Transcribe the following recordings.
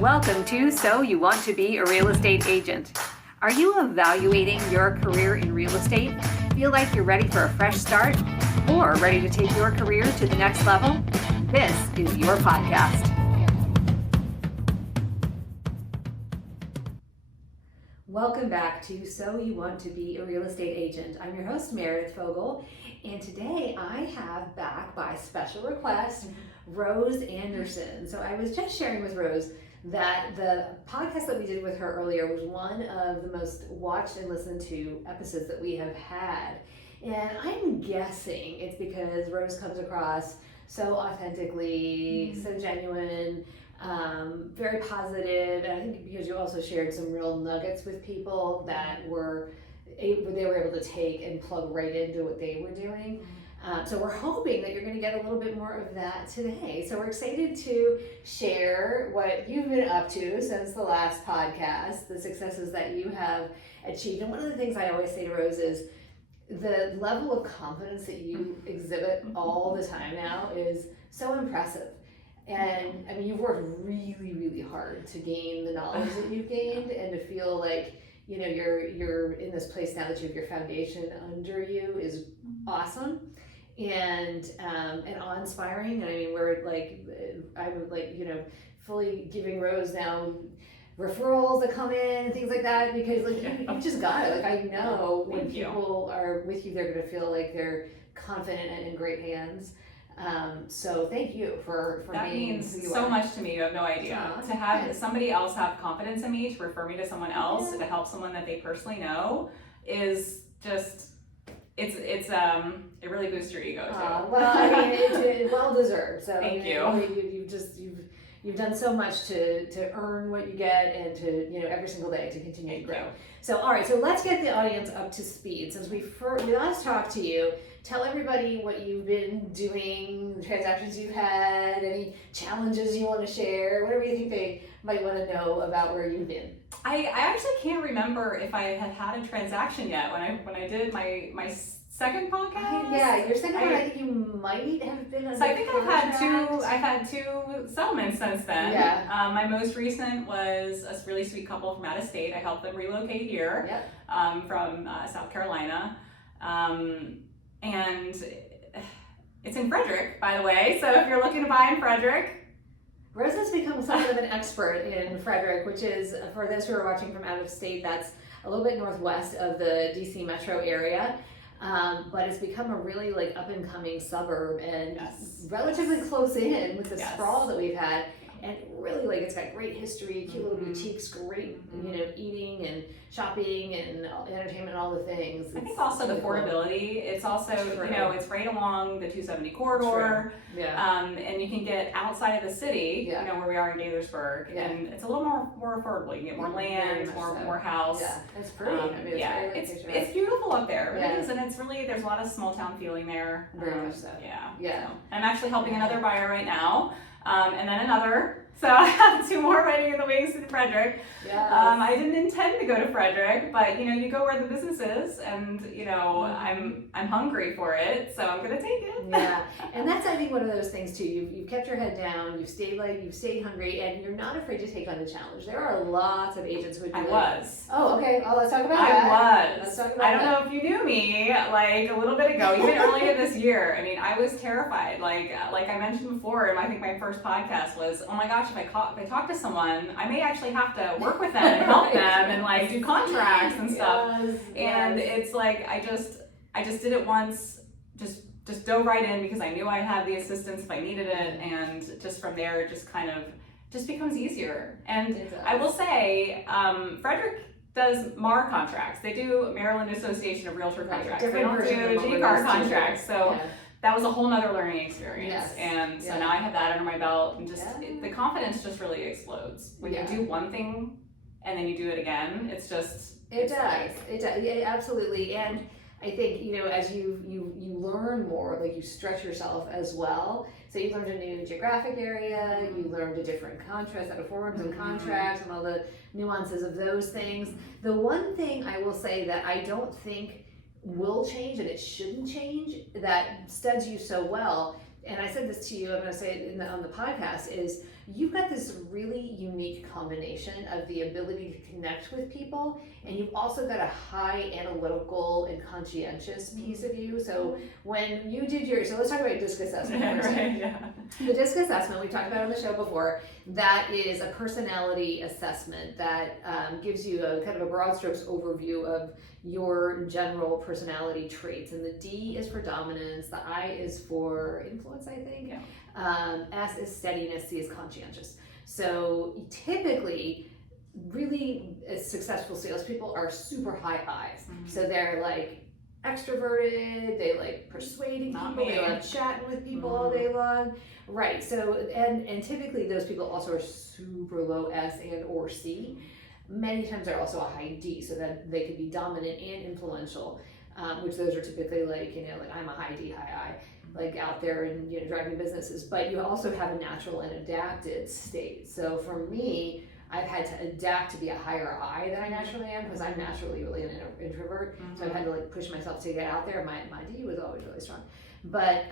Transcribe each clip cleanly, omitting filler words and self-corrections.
Welcome to So You Want to Be a Real Estate Agent. Are you evaluating your career in real estate? Feel like you're ready for a fresh start? Or ready to take your career to the next level? This is your podcast. Welcome back to So You Want to Be a Real Estate Agent. I'm your host, Meredith Fogel, and today I have back by special request, Rose Anderson. So I was just sharing with Rose that the podcast that we did with her earlier was one of the most watched and listened to episodes that we have had. And I'm guessing it's because Rose comes across so authentically, so genuine, very positive, and I think because you also shared some real nuggets with people that they were able to take and plug right into what they were doing. So we're hoping that you're going to get a little bit more of that today. So we're excited to share what you've been up to since the last podcast, the successes that you have achieved. And one of the things I always say to Rose is the level of confidence that you exhibit all the time now is so impressive. And I mean, you've worked really, really hard to gain the knowledge that you've gained and to feel like, you know, you're in this place now that you have your foundation under you is awesome. And awe-inspiring. And I mean, I'm fully giving Rose now referrals that come in and things like that, because you just got it. Like, I know when people are with you, they're going to feel like they're confident and in great hands. So thank you for that being means who you so are. much to me. You have no idea. To have somebody else have confidence in me, to refer me to someone else, to help someone that they personally know, is just it really boosts your ego too. Well, I mean, it's well deserved. So thank you. You've done so much to earn what you get and to, you know, every single day to continue to grow. So, all right, so let's get the audience up to speed. Since we last talked to you, tell everybody what you've been doing, the transactions you've had, any challenges you want to share, whatever you think they might want to know about where you've been. I actually can't remember if I had a transaction yet when I did my second podcast. Your second one, I think you might have been on. So I think I've had two settlements since then. Yeah. My most recent was a really sweet couple from out of state. I helped them relocate here. Yep. From South Carolina. And it's in Frederick, by the way. So if you're looking to buy in Frederick. Rose has become somewhat of an expert in Frederick, which is, for those who are watching from out of state, that's a little bit northwest of the DC metro area. But it's become a really up and coming suburb and relatively close in with the sprawl that we've had. And really, it's got great history, cute little boutiques, great, eating and shopping and entertainment, all the things. I think also the affordability. It's also, it's right along the 270 corridor. True. Yeah. And you can get outside of the city, where we are in Gaithersburg, and it's a little more affordable. You can get more land, more house. Yeah, it's pretty. It's beautiful up there. It is, and it's really, there's a lot of small town feeling there. Very much so. Yeah. So, I'm actually helping another buyer right now. And then another. So I have two more waiting in the wings in Frederick. Yes. I didn't intend to go to Frederick, but you go where the business is, and I'm hungry for it, so I'm gonna take it. Yeah, and that's, I think, one of those things too. You've kept your head down. You've stayed hungry, and you're not afraid to take on the challenge. There are lots of agents who would be was. Oh, okay. Oh, let's talk about that. Let's talk about I don't know if you knew me a little bit ago, even earlier this year. I mean, I was terrified. Like I mentioned before, and I think my first podcast was, oh my gosh, if I talk to someone, I may actually have to work with them and help them and do contracts and stuff. And it's I just did it once, just dove right in because I knew I had the assistance if I needed it, and just from there it just becomes easier. And I will say, Frederick does MAR contracts. They do Maryland Association of Realtor contracts. They don't do GCAR contracts. So that was a whole nother learning experience. And so now I have that under my belt, and the confidence just really explodes. When you do one thing and then you do it again, it does. Yeah, absolutely. And I think, as you learn more, you stretch yourself as well. So you learned a new geographic area, you learned a different contract, set of forms and contracts and all the nuances of those things. The one thing I will say that I don't think will change, and it shouldn't change, that studs you so well, and I said this to you, I'm going to say it on the podcast, is you've got this really unique combination of the ability to connect with people, and you've also got a high analytical and conscientious piece of you. So when you did so let's talk about DISC assessment for a second. Yeah. The DISC assessment, we talked about on the show before, that is a personality assessment that gives you a kind of a broad strokes overview of your general personality traits. And the D is for dominance, the I is for influence, I think. Yeah. S is steadiness, C is conscientious. So typically, really successful salespeople are super high I's. So they're like extroverted, they like persuading people, they love chatting with people all day long. Right, so, and typically those people also are super low S and or C. Many times they're also a high D, so that they could be dominant and influential, which those are typically like, like I'm a high D, high I, like out there and, driving businesses. But you also have a natural and adapted state. So for me, I've had to adapt to be a higher I than I naturally am, because I'm naturally really an introvert. So I've had to like push myself to get out there. My D was always really strong. But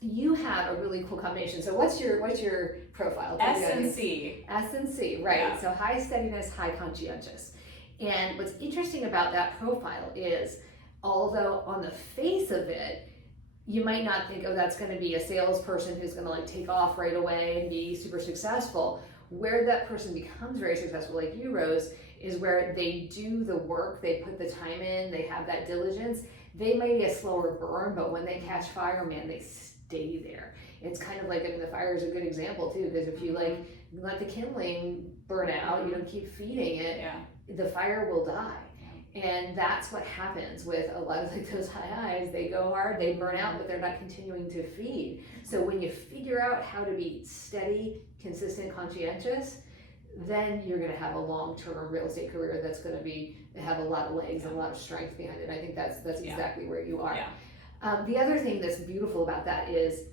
you have a really cool combination. So what's your profile? S and C. S and C, right. Yeah. So high steadiness, high conscientious. And what's interesting about that profile is, although on the face of it, you might not think, oh, that's going to be a salesperson who's going to like take off right away and be super successful. Where that person becomes very successful, like you, Rose, is where they do the work, they put the time in, they have that diligence. They may be a slower burn, but when they catch fire, man, they stay there. It's kind of like, the fire is a good example too, because if you like let the kindling burn out, you don't keep feeding it, the fire will die. And that's what happens with a lot of like those high I's. They go hard, they burn out, but they're not continuing to feed. So when you figure out how to be steady, consistent, conscientious, then you're going to have a long-term real estate career that's going to have a lot of legs and a lot of strength behind it. I think that's exactly where you are. The other thing that's beautiful about that is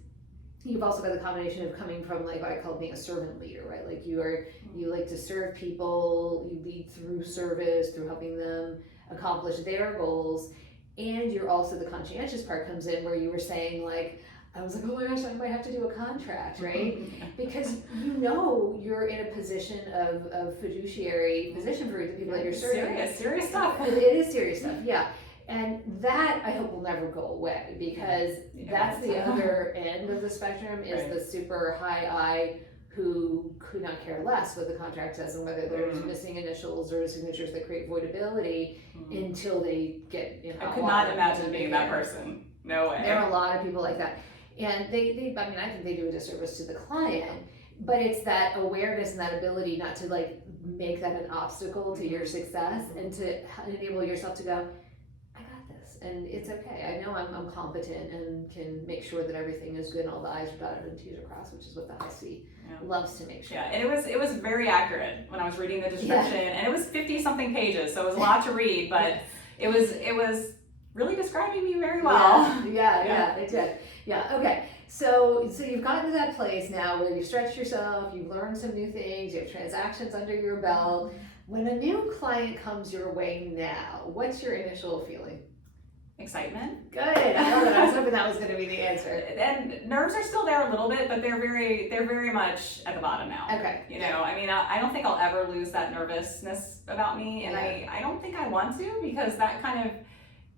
you've also got the combination of coming from like what I call being a servant leader, right? Like you like to serve people, you lead through service, through helping them accomplish their goals, and you're also, the conscientious part comes in where you were saying like, I was like, oh my gosh, I might have to do a contract, right? Because you're in a position of fiduciary position for the people that you're serving. Serious stuff. It is serious stuff, yeah. And that I hope will never go away, because that's the other end of the spectrum is the super high I who could not care less what the contract says and whether there's missing initials or signatures that create voidability until they get in hot I could water. not imagine being that person. No way. There are a lot of people like that. And I think they do a disservice to the client, but it's that awareness and that ability not to like make that an obstacle to your success and to enable yourself to go, and it's okay. I know I'm competent and can make sure that everything is good and all the I's are dotted and T's are crossed, which is what the high C loves to make sure. Yeah, and it was very accurate when I was reading the description, and it was 50 something pages, so it was a lot to read, but it was really describing me very well. Yeah, it did. Yeah, okay. So you've gotten to that place now where you've stretched yourself, you've learned some new things, you have transactions under your belt. When a new client comes your way now, what's your initial feeling? Excitement. Good. I love it. I was hoping that was going to be the answer. And nerves are still there a little bit, but they're very much at the bottom now. Okay. I don't think I'll ever lose that nervousness about me, and I don't think I want to, because that kind of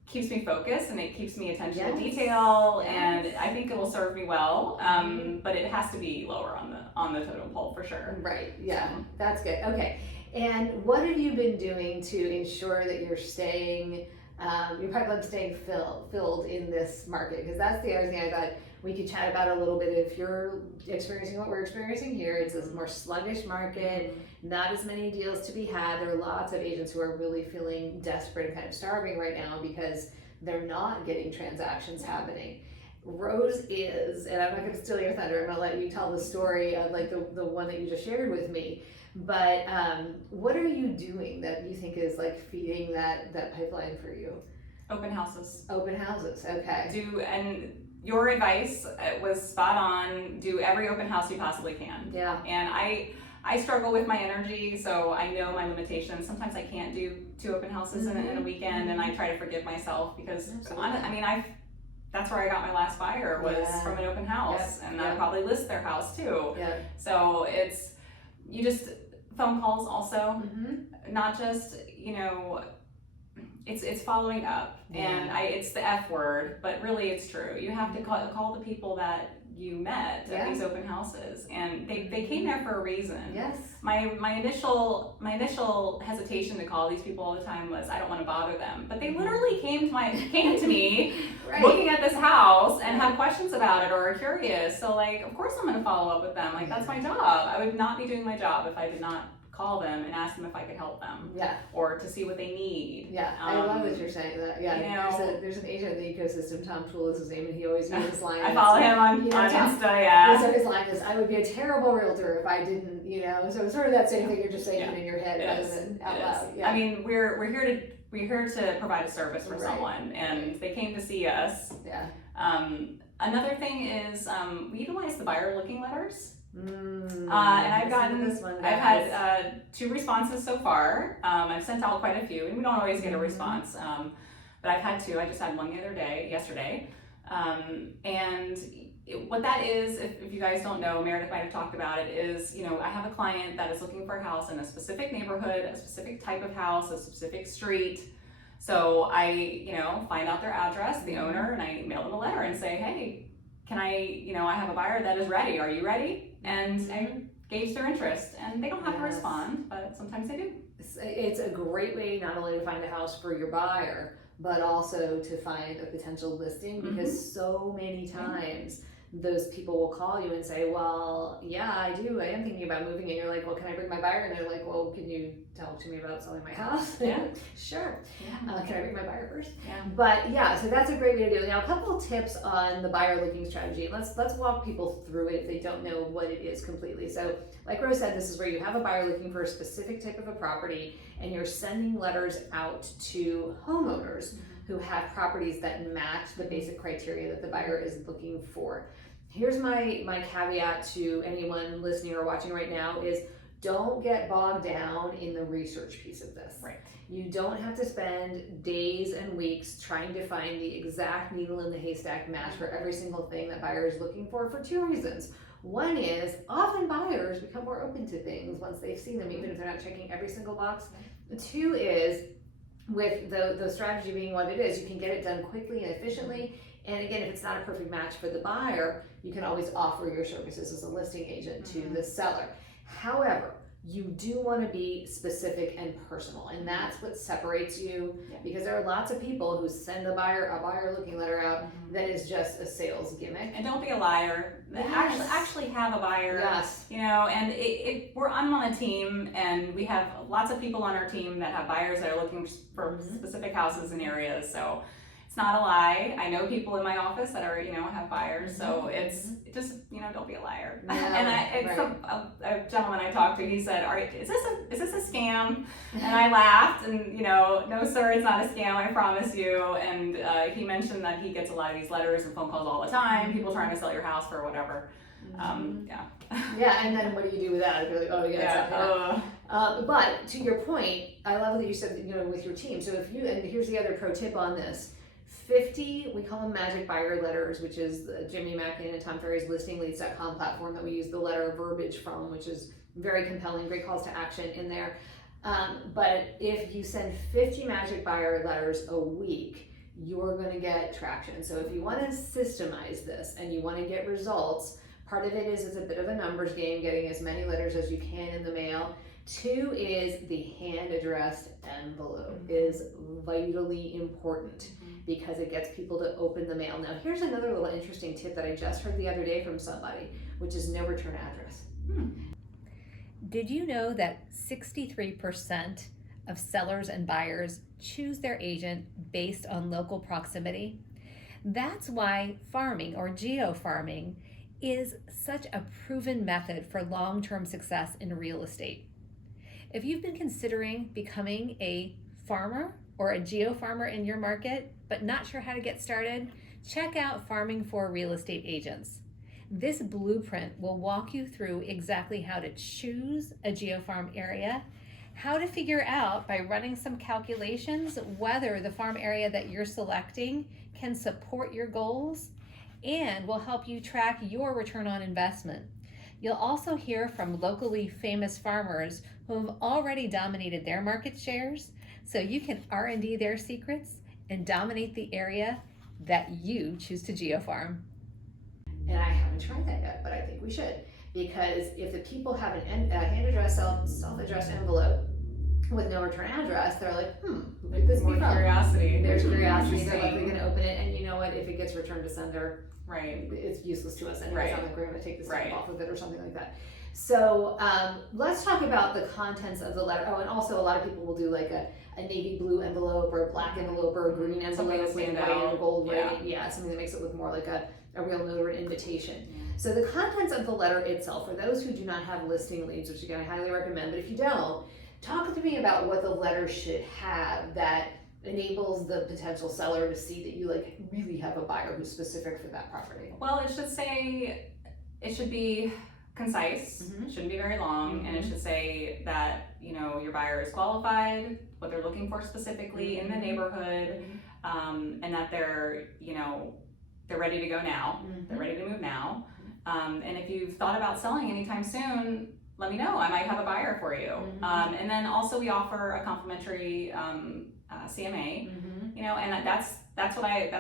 keeps me focused and it keeps me attention to detail, and I think it will serve me well. But it has to be lower on the totem pole for sure. Right. Yeah. That's good. Okay. And what have you been doing to ensure that you're staying? Your pipeline staying filled in this market, because that's the other thing I thought we could chat about a little bit. If you're experiencing what we're experiencing here, it's a more sluggish market, not as many deals to be had. There are lots of agents who are really feeling desperate and kind of starving right now because they're not getting transactions happening. Rose is, and I'm not going to steal your thunder, I'm going to let you tell the story of like the one that you just shared with me. But what are you doing that you think is like feeding that pipeline for you? Open houses. Open houses, okay. And your advice was spot on. Do every open house you possibly can. Yeah. And I struggle with my energy, so I know my limitations. Sometimes I can't do 2 open houses in a weekend, and I try to forgive myself because that's where I got my last buyer was Yeah. from an open house, Yep. and Yep. I probably list their house too. Yeah. So you just phone calls also, not just it's following up, and it's the F word, but really it's true. You have to call the people that you met at these open houses, and they came there for a reason. Yes. My initial hesitation to call these people all the time was I don't want to bother them, but they literally came to me Right. looking at this house and have questions about it or are curious. So like, of course I'm going to follow up with them. Like that's my job. I would not be doing my job if I did not call them and ask them if I could help them. Yeah. Or to see what they need. Yeah, I love that you're saying that. Yeah, there's an agent in the ecosystem, Tom Toole is his name, and he always uses this line. I follow him on Insta, yeah. So his line is, I would be a terrible realtor if I didn't, so it's sort of that same thing, you're just saying it in your head rather than out loud. Yeah. I mean, we're here to provide a service for someone, and they came to see us. Yeah. Another thing is we utilize the buyer looking letters. And I've had 2 responses so far. I've sent out quite a few, and we don't always get a response. But I've had 2. I just had one yesterday. And what that is, if you guys don't know, Meredith might have talked about it, is, I have a client that is looking for a house in a specific neighborhood, a specific type of house, a specific street. So I, find out their address, the owner, and I mail them a letter and say, hey, can I have a buyer that is ready. Are you ready? And I gauge their interest, and they don't have to respond, but sometimes they do. It's a great way not only to find a house for your buyer, but also to find a potential listing, because so many times those people will call you and say, well, yeah, I am thinking about moving, and you're like, well, can I bring my buyer? And they're like, well, can you talk to me about selling my house? Yeah. Sure. Yeah. Can I bring my buyer first? Yeah. But so that's a great way to do it. Now, a couple of tips on the buyer looking strategy. Let's walk people through it if they don't know what it is completely. So like Rose said, this is where you have a buyer looking for a specific type of a property, and you're sending letters out to homeowners who have properties that match the basic criteria that the buyer is looking for. Here's my caveat to anyone listening or watching right now is, don't get bogged down in the research piece of this. Right. You don't have to spend days and weeks trying to find the exact needle in the haystack match for every single thing that buyer is looking for 2 reasons. One is, often buyers become more open to things once they've seen them, even if they're not checking every single box. 2 is, with the strategy being what it is, you can get it done quickly and efficiently. And again, if it's not a perfect match for the buyer, you can always offer your services as a listing agent to the seller. However, you do want to be specific and personal, and that's what separates you, because there are lots of people who send a buyer looking letter out that is just a sales gimmick. And don't be a liar. Actually have a buyer. Yes. And I'm on a team, and we have lots of people on our team that have buyers that are looking for specific houses and areas. So it's not a lie. I know people in my office that are, have buyers. So it's just, don't be a liar. No, And a gentleman I talked to, he said, "All right, is this a scam?" And I laughed, and no, sir, it's not a scam. I promise you. And he mentioned that he gets a lot of these letters and phone calls all the time. People trying to sell your house for whatever. Yeah, and then what do you do with that? You're like, oh yeah. But to your point, I love that you said, with your team. So and here's the other pro tip on this. 50, we call them magic buyer letters, which is Jimmy Mackin and Tom Ferry's listingleads.com platform that we use the letter verbiage from, which is very compelling, great calls to action in there. But if you send 50 magic buyer letters a week, you're going to get traction. So if you want to systemize this and you want to get results, part of it is it's a bit of a numbers game, getting as many letters as you can in the mail. 2 is the hand-addressed envelope is vitally important, because it gets people to open the mail. Now, here's another little interesting tip that I just heard the other day from somebody, which is no return address. Did you know that 63% of sellers and buyers choose their agent based on local proximity? That's why farming or geo-farming is such a proven method for long-term success in real estate. If you've been considering becoming a farmer or a geo-farmer in your market, but not sure how to get started, check out Farming for Real Estate Agents. This blueprint will walk you through exactly how to choose a geofarm area, how to figure out by running some calculations whether the farm area that you're selecting can support your goals and will help you track your return on investment. You'll also hear from locally famous farmers who have already dominated their market shares, so you can R&D their secrets and dominate the area that you choose to geofarm. And I haven't tried that yet, but I think we should. Because if the people have a hand-addressed, self-addressed envelope with no return address, they're like, who could this be More from? curiosity. There's curiosity, they're Interesting. likely going to open it, and you know what, if it gets returned to sender, Right. it's useless to us anyway. Right. It's not like we're going to take the stamp Right. off of it or something like that. So let's talk about the contents of the letter. Oh, and also a lot of people will do like a navy blue envelope or a black envelope or a green Something envelope to with stand white out. and gold Yeah. writing. Yeah, something that makes it look more like a real note or an invitation. So the contents of the letter itself, for those who do not have listing leads, which again I highly recommend, but if you don't, talk to me about what the letter should have that enables the potential seller to see that you like really have a buyer who's specific for that property. Well, it should be concise, Mhm. it shouldn't be very long, and it should say that, your buyer is qualified, what they're looking for specifically in the neighborhood, and that they're ready to go now, they're ready to move now. And if you've thought about selling anytime soon, let me know, I might have a buyer for you. And then also we offer a complimentary CMA, and that's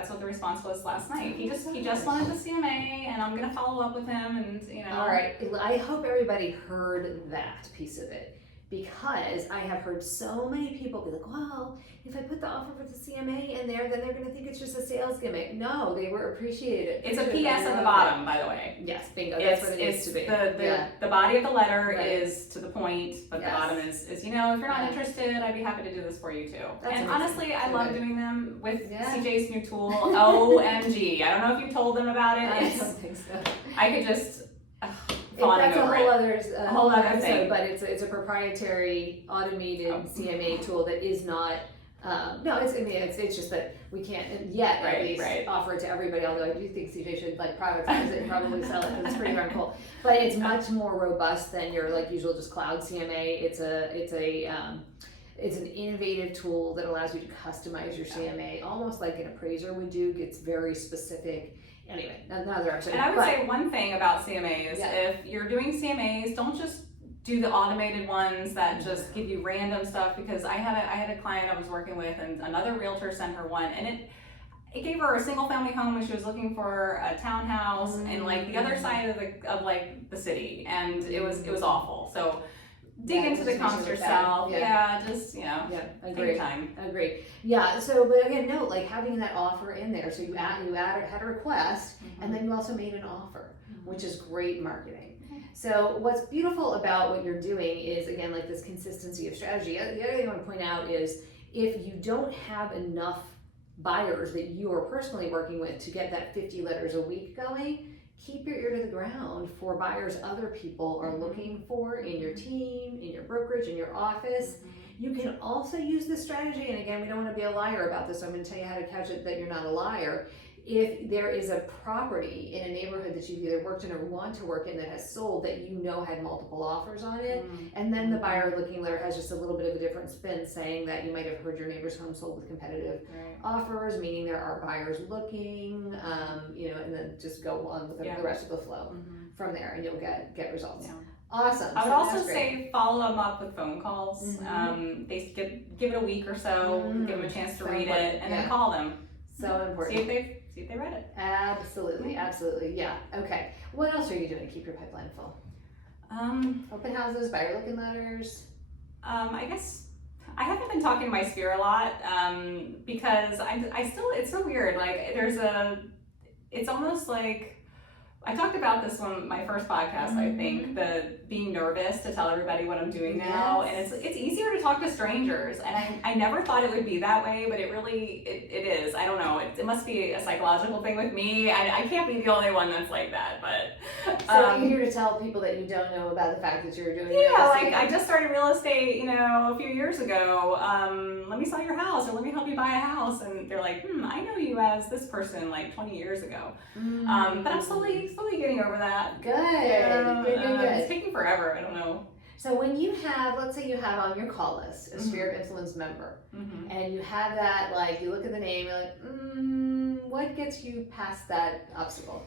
what the response was last night. He just wanted the CMA, and I'm gonna follow up with him, and All right, I hope everybody heard that piece of it, because I have heard so many people be like, well, if I put the offer for the CMA in there, then they're going to think it's just a sales gimmick. No, they were appreciated. It's a PS at the bottom, by the way. Yes, bingo, that's what it needs to be. The body of the letter Right. is to the point, but the Yes. bottom is if you're not interested, I'd be happy to do this for you too. That's and amazing. honestly, I So love good. doing them with Yeah. CJ's new tool, OMG. I don't know if you told them about it. I don't It's, think so. I could just fawning That's a over whole it. other, whole other episode, thing. but it's a proprietary automated CMA tool that is not. It's just that we can't yet at least offer it to everybody. Although I do think CJ should like privatize it and probably sell it because it's pretty darn cool. But it's much more robust than your like usual just cloud CMA. It's an innovative tool that allows you to customize your CMA almost like an appraiser would do. Gets very specific. Anyway, another episode. And I would say one thing about CMAs, if you're doing CMAs, don't just do the automated ones that just give you random stuff, because I had a client I was working with, and another realtor sent her one, and it gave her a single family home, and she was looking for a townhouse in like the other side of like the city, and it was awful. So dig into the comps yourself. Just take your time. Agreed. Yeah. So, but again, note like having that offer in there. So you had a request, and then you also made an offer, which is great marketing. So what's beautiful about what you're doing is again like this consistency of strategy. The other thing I want to point out is if you don't have enough buyers that you are personally working with to get that 50 letters a week going, keep your ear to the ground for buyers other people are looking for in your team, in your brokerage, in your office. You can also use this strategy, and again, we don't want to be a liar about this, so I'm going to tell you how to catch it that you're not a liar. If there is a property in a neighborhood that you've either worked in or want to work in that has sold that had multiple offers on it, and then the buyer looking letter has just a little bit of a different spin saying that you might have heard your neighbor's home sold with competitive offers, meaning there are buyers looking, and then just go on with the rest of the flow from there, and you'll get results. Yeah. Awesome. I would also say follow them up with phone calls. They give it a week or so, give them a chance to read it, and then call them. So important. See if they read it. Absolutely. Yeah. Okay. What else are you doing to keep your pipeline full? Open houses, buyer looking letters. I guess I haven't been talking to my sphere a lot because I still, it's so weird. Like it's almost like, I talked about this on my first podcast, I think, the being nervous to tell everybody what I'm doing now. And it's easier to talk to strangers. And I never thought it would be that way, but it really, it is. I don't know. It must be a psychological thing with me. I can't be the only one that's like that, but. So you're here to tell people that you don't know about the fact that you're doing like I just started real estate, a few years ago. Let me sell your house, or let me help you buy a house. And they're like, I know you as this person like 20 years ago. But I'm slowly getting over that. Good. It's taking forever. I don't know. So when you have, let's say you have on your call list a sphere of influence member, and you have that, like, you look at the name, you're like, what gets you past that obstacle?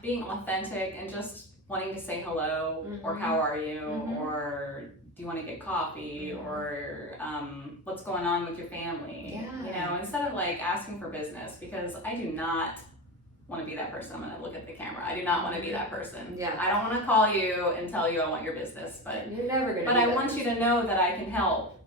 Being authentic and just wanting to say hello, or how are you, or do you want to get coffee, or what's going on with your family? You know, instead of like asking for business, because I do not want to be that person. I'm going to look at the camera. I do not want to be that person. Yeah. I don't want to call you and tell you I want your business, but you're never going to. But I want you to know that I can help.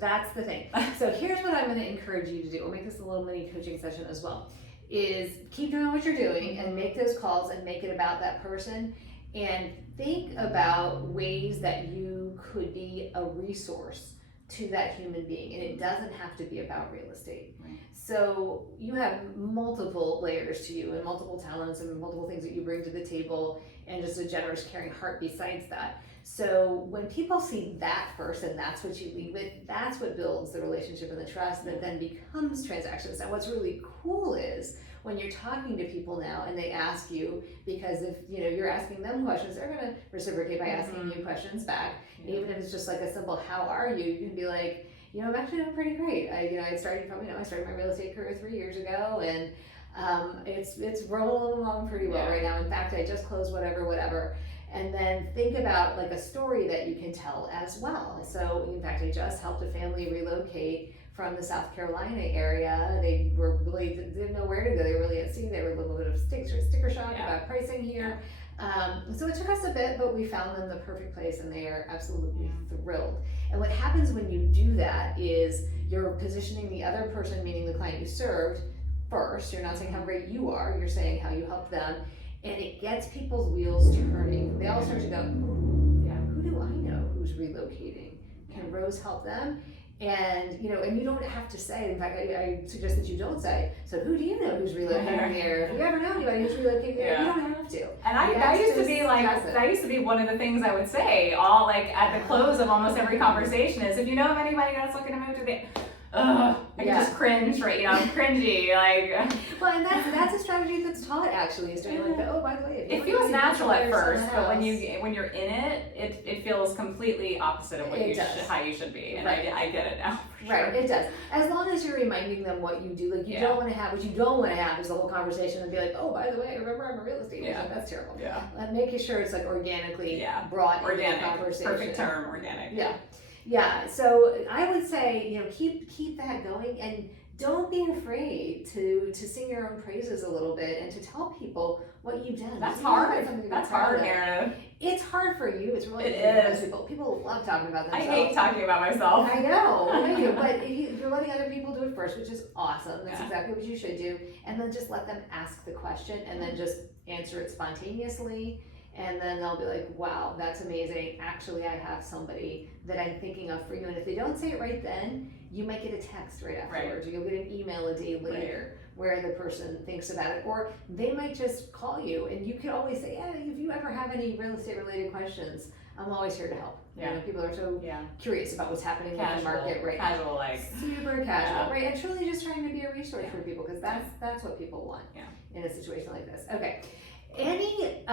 That's the thing. So here's what I'm going to encourage you to do. We'll make this a little mini coaching session as well. Is keep doing what you're doing and make those calls and make it about that person, and think about ways that you could be a resource to that human being, and it doesn't have to be about real estate. Right. So you have multiple layers to you and multiple talents and multiple things that you bring to the table, and just a generous, caring heart besides that. So when people see that person, that's what you lead with, that's what builds the relationship and the trust that then becomes transactions. Now what's really cool is when you're talking to people now and they ask you, because if you're asking them questions, they're going to reciprocate by asking you questions back. Even if it's just like a simple "how are you," you can be like, I'm actually doing pretty great. I started my real estate career 3 years ago, and it's rolling along pretty well right now. In fact, I just closed whatever. And then think about like a story that you can tell as well. So in fact, I just helped a family relocate from the South Carolina area. They didn't know where to go. They were really at sea. They were a little bit of sticker shock about pricing here. So it took us a bit, but we found them the perfect place, and they are absolutely thrilled. And what happens when you do that is you're positioning the other person, meaning the client you served, first. You're not saying how great you are, you're saying how you helped them. And it gets people's wheels turning. They all start to go, who do I know who's relocating? Can Rose help them? And and you don't have to say. In fact, I suggest that you don't say. So who do you know who's relocating here? If you ever know anybody who's relocating here, you don't have to. And I used to be like, that used to be one of the things I would say, all like at the close of almost every conversation is, if you know of anybody that's looking to move to the, I can just cringe, right? I'm cringy, like. Well, and that's a strategy that's taught actually. Is doing like by the way, it feels natural at first, but when you're in it, it feels completely opposite of what how you should be, and I get it now. For sure. Right, it does. As long as you're reminding them what you do, like you don't want to have what you don't want to have is the whole conversation and be like, by the way, remember I'm a real estate agent. That's terrible. Making sure it's like organically brought into the conversation. Perfect term, organic. Yeah, so I would say, keep that going, and don't be afraid to sing your own praises a little bit and to tell people what you've done. That's hard. That's hard, Meredith. It's hard for you. It's really it is. People love talking about themselves. I hate talking about myself. I know, I do. But if you're letting other people do it first, which is awesome. That's exactly what you should do. And then just let them ask the question and then just answer it spontaneously. And then they'll be like, wow, that's amazing. Actually, I have somebody that I'm thinking of for you. And if they don't say it right then, you might get a text right afterwards. Or you'll get an email a day later where the person thinks about it. Or they might just call you. And you can always say, if you ever have any real estate related questions, I'm always here to help. People are so curious about what's happening in the market right now. Super casual, right? And truly just trying to be a resource for people, because that's what people want in a situation like this. Okay. Any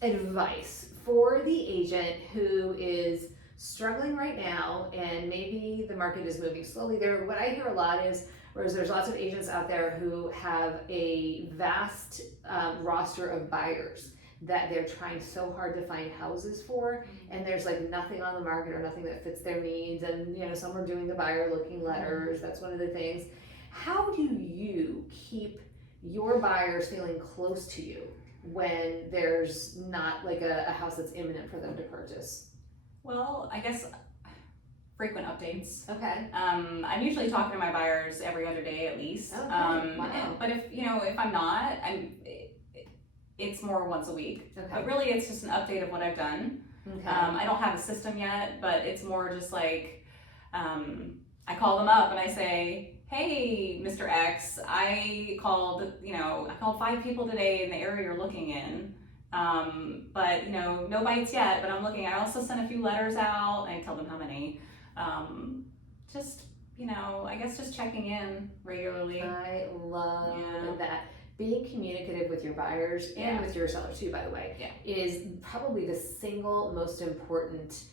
advice for the agent who is struggling right now and maybe the market is moving slowly? What I hear a lot is, whereas there's lots of agents out there who have a vast roster of buyers that they're trying so hard to find houses for, and there's like nothing on the market or nothing that fits their needs, and some are doing the buyer looking letters. That's one of the things. How do you keep your buyers feeling close to you when there's not like a house that's imminent for them to purchase? Well, I guess frequent updates. Okay. I'm usually talking to my buyers every other day at least. Okay. Wow. But if I'm not, it's more once a week. Okay. But really, it's just an update of what I've done. Okay. I don't have a system yet, but it's more just like I call them up and I say, hey, Mr. X, I called 5 people today in the area you're looking in, but no bites yet, but I'm looking. I also sent a few letters out, and I tell them how many. I guess just checking in regularly. I love that. being communicative with your buyers and Yeah. with your sellers too, by the way, Yeah. is probably the single most important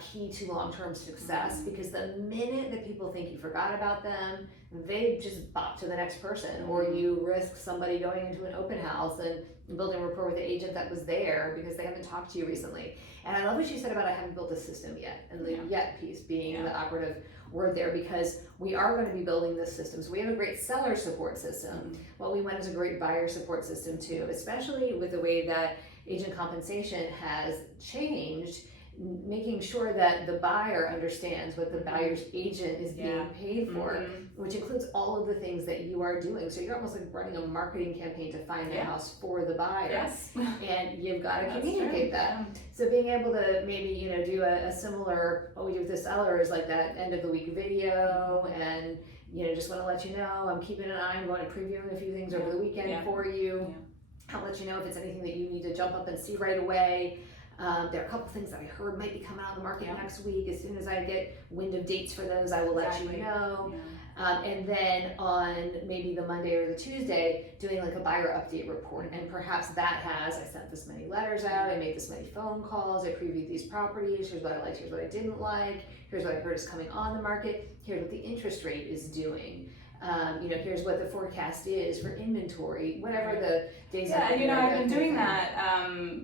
key to long-term success, because the minute that people think you forgot about them, they just bop to the next person, or you risk somebody going into an open house and building rapport with the agent that was there because they haven't talked to you recently. And I love what you said about I haven't built a system yet, and the yet piece being the operative word there, because we are going to be building this system. So we have a great seller support system. What we want is a great buyer support system too, especially with the way that agent compensation has changed, making sure that the buyer understands what the buyer's agent is being paid for, which includes all of the things that you are doing. So you're almost like running a marketing campaign to find the house for the buyer. Yes. And you've got to communicate that. Yeah. So being able to maybe, do a similar, what we do with the seller is like that end of the week video, and just want to let you know I'm keeping an eye, I'm going to previewing a few things over the weekend for you. I'll let you know if it's anything that you need to jump up and see right away. There are a couple things that I heard might be coming on the market next week. As soon as I get wind of dates for those, I will let you know. And then on maybe the Monday or the Tuesday, doing like a buyer update report. And perhaps that has, I sent this many letters out, I made this many phone calls, I previewed these properties, here's what I liked, here's what I didn't like, here's what I heard is coming on the market, here's what the interest rate is doing. Here's what the forecast is for inventory, whatever the days are. I've been doing that,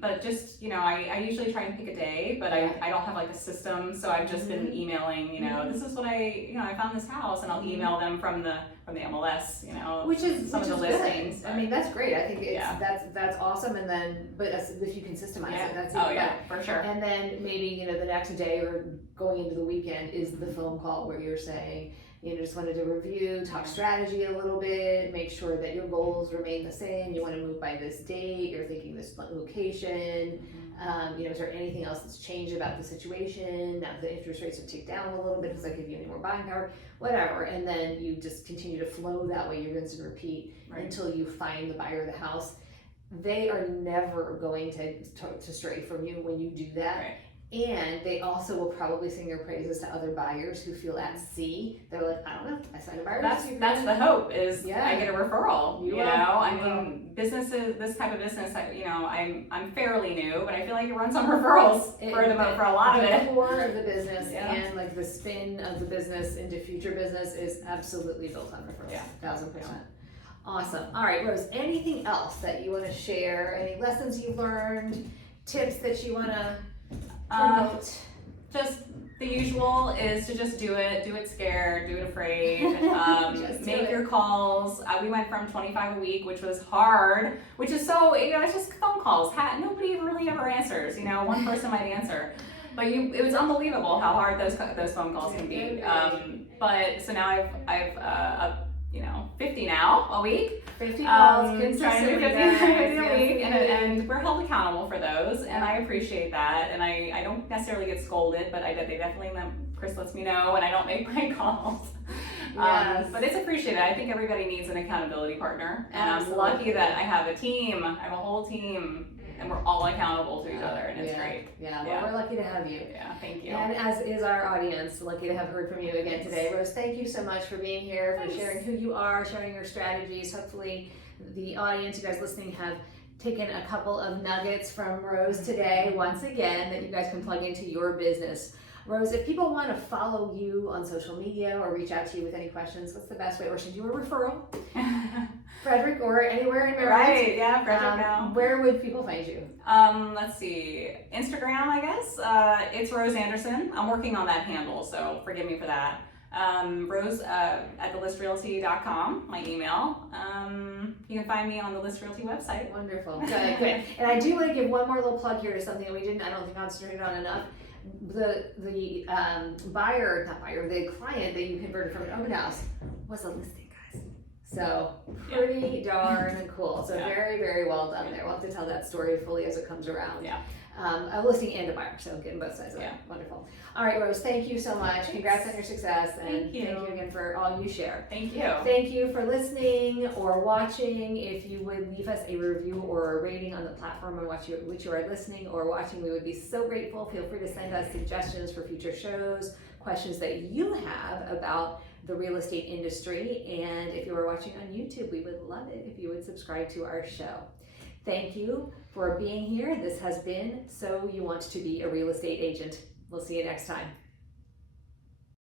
but just, I usually try and pick a day, but I don't have like a system, so I've just been emailing, this is what I found this house, and I'll email them from the MLS, which is some of the listings. I mean, that's great. I think that's awesome. And then, but if you can systemize it, that's for sure. And then maybe, the next day or going into the weekend is the phone call where you're saying, just wanted to review, talk strategy a little bit, make sure that your goals remain the same. You want to move by this date, you're thinking this location. Is there anything else that's changed about the situation? Now the interest rates have ticked down a little bit. Does that give you any more buying power? Whatever. And then you just continue to flow that way. You rinse and repeat until you find the buyer of the house. They are never going to stray from you when you do that. Right. And they also will probably sing your praises to other buyers who feel at sea. They're like, I don't know, I signed a buyer. That's the hope, is I get a referral. Businesses, this type of business, I'm fairly new, but I feel like it runs on referrals for a lot of it. The core of the business and like the spin of the business into future business is absolutely built on referrals. 1,000%. Awesome. All right, Rose, anything else that you want to share? Any lessons you've learned, tips that you want to promote? Just the usual is to just do it scared, do it afraid, make your calls. We went from 25 a week, which was hard, which is so, it's just phone calls. Nobody really ever answers, one person might answer. But it was unbelievable how hard those phone calls can be. But so now I've 50 now a week. 50 calls, trying to do 50 a week, and we're held accountable for those, and I appreciate that. And I don't necessarily get scolded, but they definitely, Chris lets me know when I don't make my calls. But it's appreciated. I think everybody needs an accountability partner, and I'm lucky that I have a team. I have a whole team, and we're all accountable to each other, and it's great. Well, we're lucky to have you. Thank you. And as is our audience, lucky to have heard from you again today. Rose, thank you so much for being here, for sharing who you are, sharing your strategies. Hopefully the audience, you guys listening, have taken a couple of nuggets from Rose today, once again, that you guys can plug into your business. Rose, if people want to follow you on social media or reach out to you with any questions, what's the best way? Or should you do a referral? Frederick or anywhere in Maryland? Right, Frederick now. Where would people find you? Let's see, Instagram, I guess. It's Rose Anderson. I'm working on that handle, so forgive me for that. Rose at thelistrealty.com, my email. You can find me on the List Realty website. Wonderful. Good. And I do want to give one more little plug here to something that I don't think concentrated on enough. The client that you converted from an open house was a listing, guys. So pretty darn cool. So very, very well done there. We'll have to tell that story fully as it comes around. A listing and a buyer, so getting both sides of it. Wonderful. All right, Rose, thank you so much. Thanks. Congrats on your success, and thank you again for all you share. Thank you. Thank you for listening or watching. If you would leave us a review or a rating on the platform on which you are listening or watching, we would be so grateful. Feel free to send us suggestions for future shows, questions that you have about the real estate industry. And if you are watching on YouTube, we would love it if you would subscribe to our show. Thank you for being here. This has been So You Want to Be a Real Estate Agent. We'll see you next time.